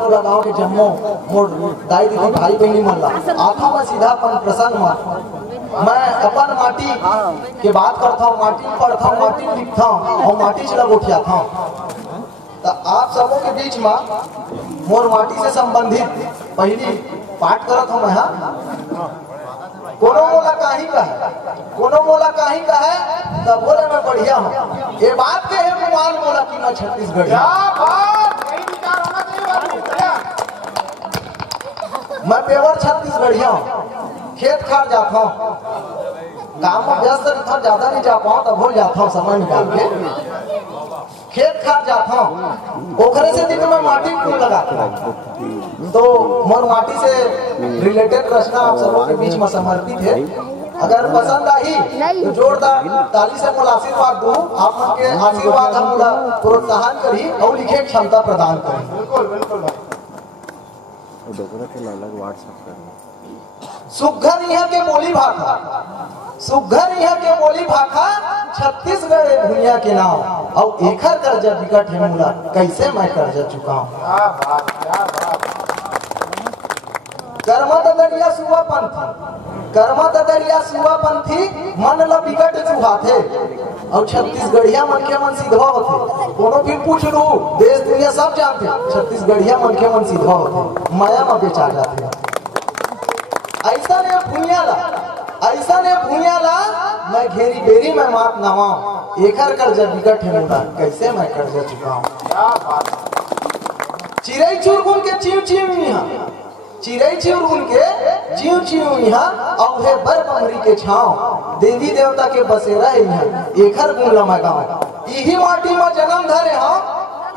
तो लगाओ कि जम्मो मोर दाई दीदी भाई बहनी मन ला आता मैं सीधा अपन प्रसंग में मैं अपन माटी के बात करता हूँ, माटी में पढ़ता हूँ, माटी में लिखता हूँ और माटी से लग उठियाता हूँ। तो आप सबों के बीच में मोर माटी से संबंधित पहली पाठ करत हूँ मैं। कोनो मोला काही का है, कोनो मोला काही का है तब बोले मैं बढ़िया हूँ। ये बात के है गुमान मोला कि मैं छत्तीसगढ़ी, मैं पेवर छत्तीसगढ़िया हूँ। खेत खार जाता हूँ, काम में व्यस्त रहता हूँ, ज्यादा नहीं जा पाऊँ तब भूल जाता हूँ समय निकाल के। खेत खार जाता हूँ, ओखरे से दिन में माटी फूल लगाता हूँ। तो मोर माटी से रिलेटेड रचना आप सबों के बीच में समर्पित है। अगर पसंद आई तो जोरदार ताली से मोला आशीर्वाद दूं। आप मन के आशीर्वाद हम मोला प्रोत्साहन करी और लिखे क्षमता प्रदान करी। बिल्कुल बिल्कुल सुघर यहाँ के बोली भाखा, सुघर यहाँ के बोली भाखा छत्तीसगढ़ भुइया के नाम और एकर कर्जा बिकट है मोला कैसे मैं कर्जा चुकाऊं। कर्मा दरिया सुआ पंथी, कर्मा दरिया सुआ पंथी मन ला बिकट चुहाथे और छत्तीसगढ़िया मन के मन सीधा होथे। कोनो भी पूछ लू देश दुनिया सब जानते छत्तीसगढ़िया मन के मन सीधा होथे, माया में बेचा जाते। ऐसा ने भुइया ला, ऐसा ने भुइया ला मैं घेरी बेरी में मात नवाऊं। एकर कर्जा बिकट है मोला कैसे मैं कर्जा चुकाऊं। चिड़ै चुरगुन के चिव चिव यहाँ, चिड़ै चुरगुन के चिव चिव यहाँ और है बर बमरी के छाव। देवी देवता के बसेरा है यहाँ एकर गुण ला मैं गाऊं। इही माटी में जन्म धरे हाँ,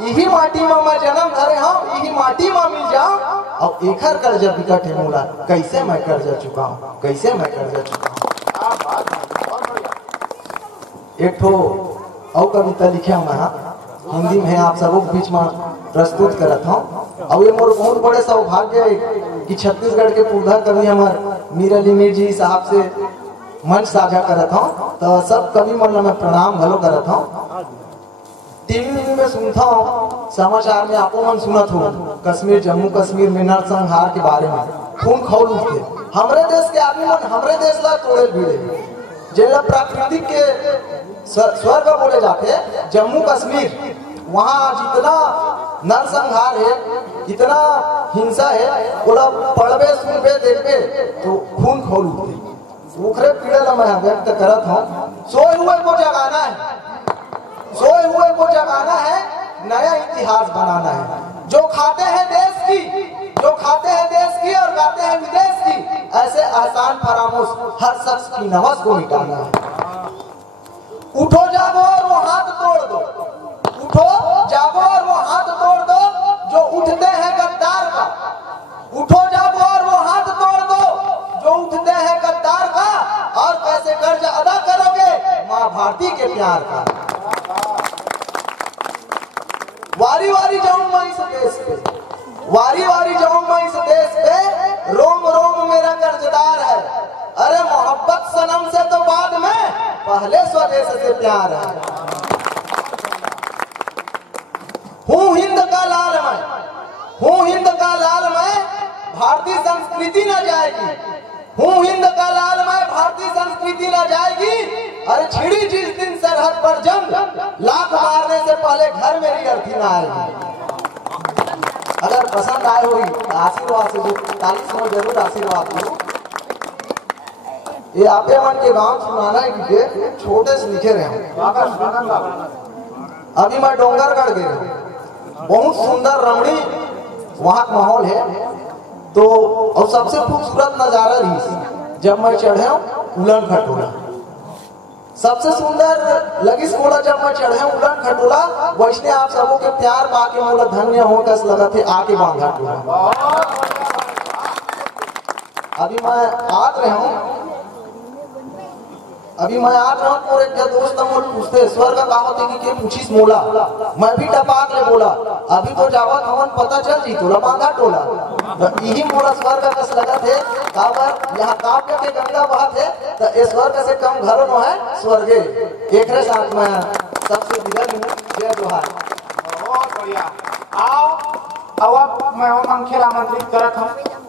इही माटी में मैं जन्म धरे हाँ, इही माटी में मिल जाऊं और एकर कर्जा बिकट है मोला कैसे मैं कर्जा चुकाऊं, कैसे मैं कर्जा चुकाऊं। एक ठो और कविता लिखे मैं हिंदी में आप सबों के बीच में प्रस्तुत करत हूँ। और ये मोर बहुत बड़े सौभाग्य है कि छत्तीसगढ़ के पूर्धा कवि हमार मीर अली मीर जी साहब से मंच साझा करत हूँ। तो सब कवि मन मैं प्रणाम भलो करत हूँ। टीवी में सुनता हूँ, समाचार में आपो मन सुनत हो कश्मीर जम्मू कश्मीर में नरसंहार के बारे में खून खौल उठते। हमरे देश के आदमी मन हमरे देश ला तोड़े भिड़े जेला प्राकृतिक के स्वर्ग बोले जाते। जम्मू कश्मीर वहाँ जितना नरसंहार है, जितना हिंसा है, बोला पढ़बे सुनबे देखबे तो खून खौल उठते। उखरे पीड़े ला मैं व्यक्त करत हूँ। सोए हुए को जगाना है, सोए हुए को जगाना है, नया इतिहास बनाना है। जो खाते हैं देश की, जो खाते हैं देश की और गाते हैं विदेश की, ऐसे आसान फरामोश हर शख्स की नवस को मिटाना है। उठो जागो और वो हाथ तोड़ दो, उठो जागो और वो हाथ तोड़ दो जो उठते हैं गद्दार का। उठो जागो और वो हाथ तोड़ दो जो उठते हैं गद्दार का। और कैसे कर्ज अदा करोगे माँ भारती के प्यार का। वारी वारी जाऊं मैं इस देश पे, वारी वारी जाऊं मैं इस देश पे, रोम रोम मेरा कर्जदार है। अरे मोहब्बत सनम से तो बाद में, पहले स्वदेश से प्यार है। हूँ हिंद का लाल मैं, हूँ हिंद का लाल मैं, भारतीय संस्कृति न जाएगी। हूँ हिंद का लाल मैं, भारतीय संस्कृति न जाएगी। अरे छिड़ी जिस दिन सरहद पर जंग, लाख मारने से पहले घर मेरी अर्थी ना आएगी। अगर पसंद आए हुई आशीर्वाद से जो 40 में जरूर आशीर्वाद दो। ये आपे मन के गांव सुनाना है कि छोटे से लिखे रहे हैं। अभी मैं डोंगरगढ़ गया, बहुत सुंदर रमणी वहाँ का माहौल है। तो और सबसे खूबसूरत नजारा रही जब मैं चढ़े उलन खटोला। सबसे सुंदर लगी स्कूला जब मैं चढ़े उलन खटोला। वैष्णव आप सबों के प्यार पाके मोला धन्य हो कस लगा थे आके बांधा टोला। अभी मैं आज रहा हूँ, अभी मैं आज रहा हूँ। एक दोस्त मोल पूछते स्वर्ग का होते कि के पूछिस मोला, मैं भी टपाक ले बोला अभी तो जावत हमन पता चल जी तोला बांधा टोला। तो यही मोला स्वर्ग कस लगा थे काबर यहाँ काव्य के गंगा बहा थे। तो इस स्वर्ग से कम घर नो है स्वर्गे। एक साथ में सबसे विदा हूँ। जय जोहार। बहुत बढ़िया। आओ अब मैं वो मंखेला आमंत्रित करत हूँ